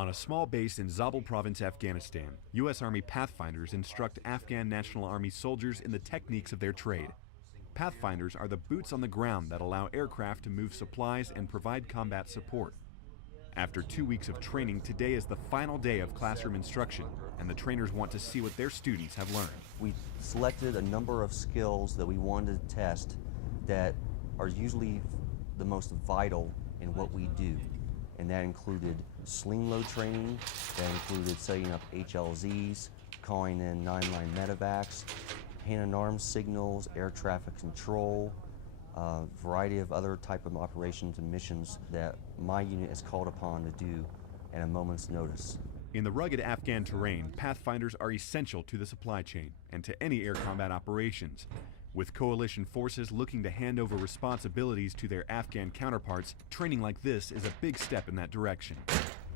On a small base in Zabul province, Afghanistan, U.S. Army Pathfinders instruct Afghan National Army soldiers in the techniques of their trade. Pathfinders are the boots on the ground that allow aircraft to move supplies and provide combat support. After 2 weeks of training, today is the final day of classroom instruction, and the trainers want to see what their students have learned. We selected a number of skills that we wanted to test that are usually the most vital in what we do. And that included sling load training, that included setting up HLZs, calling in 9-line medevacs, hand and arm signals, air traffic control, a variety of other type of operations and missions that my unit is called upon to do at a moment's notice. In the rugged Afghan terrain, Pathfinders are essential to the supply chain and to any air combat operations. With coalition forces looking to hand over responsibilities to their Afghan counterparts, training like this is a big step in that direction.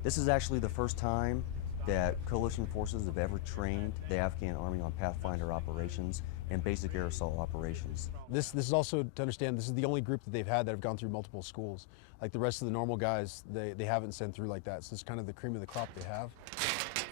This is actually the first time that coalition forces have ever trained the Afghan Army on Pathfinder operations and basic air assault operations. This is also to understand this is the only group that they've had that have gone through multiple schools. Like the rest of the normal guys, they haven't sent through like that. So it's kind of the cream of the crop they have.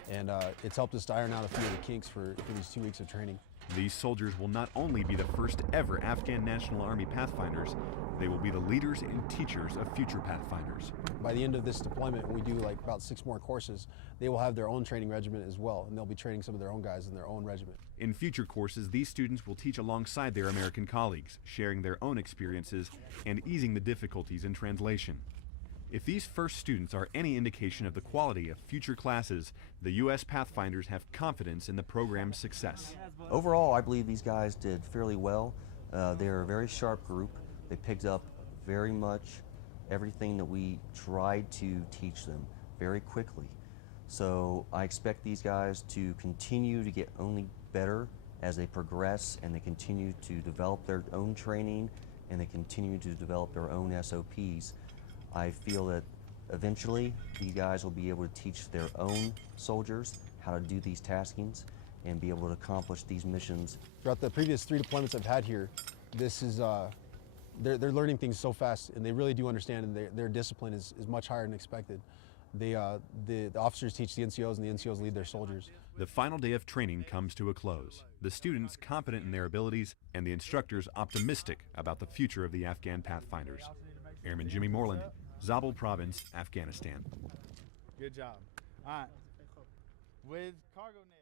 And it's helped us to iron out a few of the kinks for these 2 weeks of training. These soldiers will not only be the first ever Afghan National Army Pathfinders, they will be the leaders and teachers of future Pathfinders. By the end of this deployment, when we do like about 6 more courses, they will have their own training regiment as well, and they'll be training some of their own guys in their own regiment. In future courses, these students will teach alongside their American colleagues, sharing their own experiences and easing the difficulties in translation. If these first students are any indication of the quality of future classes, the U.S. Pathfinders have confidence in the program's success. Overall, I believe these guys did fairly well. They're a very sharp group. They picked up very much everything that we tried to teach them very quickly. So I expect these guys to continue to get only better as they progress, and they continue to develop their own training, and they continue to develop their own SOPs. I feel that eventually these guys will be able to teach their own soldiers how to do these taskings and be able to accomplish these missions. Throughout the previous 3 deployments I've had here, this is they're learning things so fast, and they really do understand, and their discipline is much higher than expected. The officers teach the NCOs, and the NCOs lead their soldiers. The final day of training comes to a close. The students confident in their abilities, and the instructors optimistic about the future of the Afghan Pathfinders. Airman Jimmy Moreland, Zabul Province, Afghanistan. Good job. All right. With cargo net.